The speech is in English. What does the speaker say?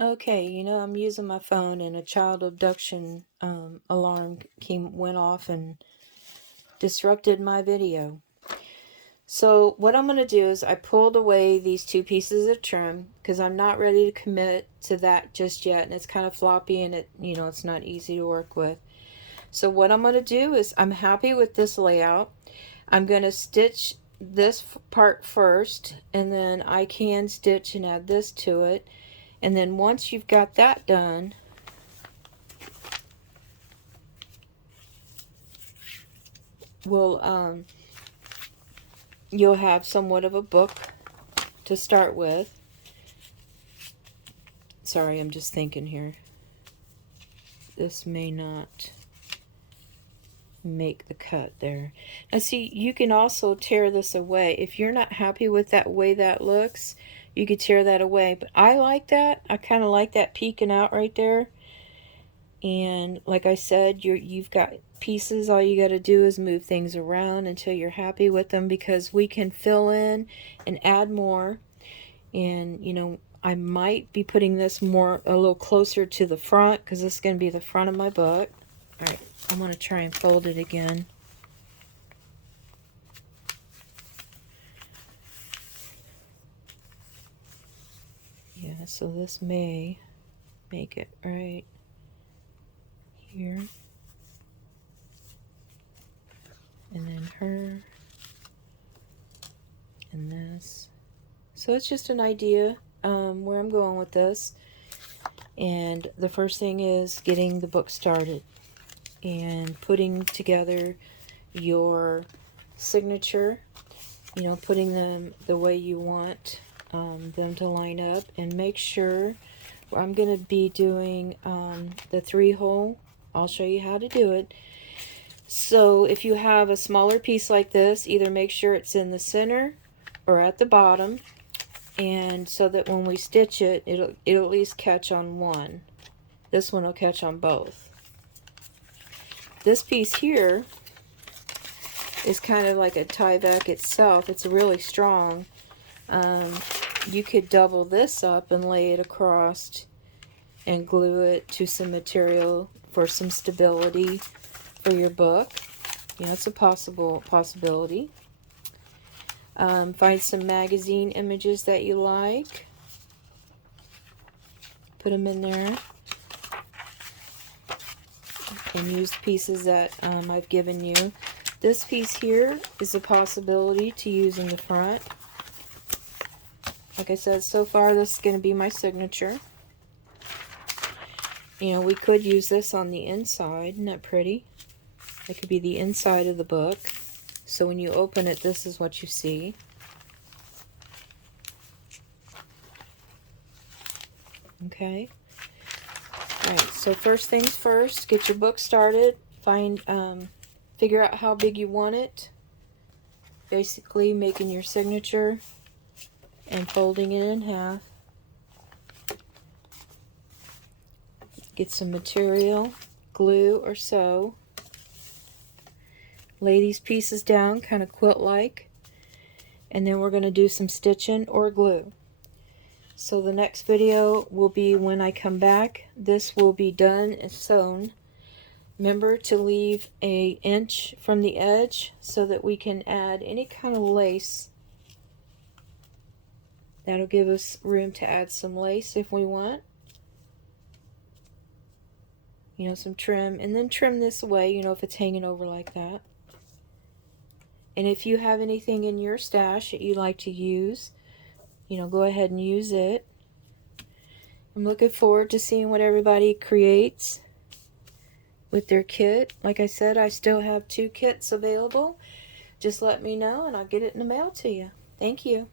Okay, I'm using my phone and a child abduction alarm went off and disrupted my video. So what I'm going to do is I pulled away these two pieces of trim because I'm not ready to commit to that just yet, and it's kind of floppy and it's not easy to work with. So what I'm going to do is I'm happy with this layout. I'm going to stitch this part first, and then I can stitch and add this to it. And then once you've got that done, you'll have somewhat of a book to start with. Sorry, I'm just thinking here. This may not make the cut there. Now see, you can also tear this away. If you're not happy with that way that looks, you could tear that away. But I like that. I kind of like that peeking out right there. And like I said, you've got pieces. All you got to do is move things around until you're happy with them, because we can fill in and add more. And I might be putting this a little closer to the front, because this is going to be the front of my book. All right, I'm going to try and fold it again. Yeah, so this may make it right here. And then her. And this. So it's just an idea where I'm going with this. And the first thing is getting the book started and putting together your signature, putting them the way you want them to line up, and make sure I'm going to be doing the 3-hole. I'll show you how to do it. So if you have a smaller piece like this, either make sure it's in the center or at the bottom, and so that when we stitch it, it'll at least catch on one. This one will catch on both. This piece here is kind of like a tie back itself. It's really strong. You could double this up and lay it across and glue it to some material for some stability for your book. It's a possibility. Find some magazine images that you like. Put them in there. And use pieces that I've given you. This piece here is a possibility to use in the front. Like I said, so far this is going to be my signature. We could use this on the inside. Isn't that pretty? It could be the inside of the book. So when you open it, this is what you see. Okay. Alright, so first things first, get your book started. Figure out how big you want it. Basically making your signature and folding it in half. Get some material, glue or sew. Lay these pieces down, kind of quilt-like. And then we're going to do some stitching or glue. So the next video will be when I come back. This will be done and sewn. Remember to leave an inch from the edge so that we can add any kind of lace. That'll give us room to add some lace if we want. Some trim. And then trim this away, if it's hanging over like that. And if you have anything in your stash that you like to use, go ahead and use it. I'm looking forward to seeing what everybody creates with their kit. Like I said, I still have 2 kits available. Just let me know and I'll get it in the mail to you. Thank you.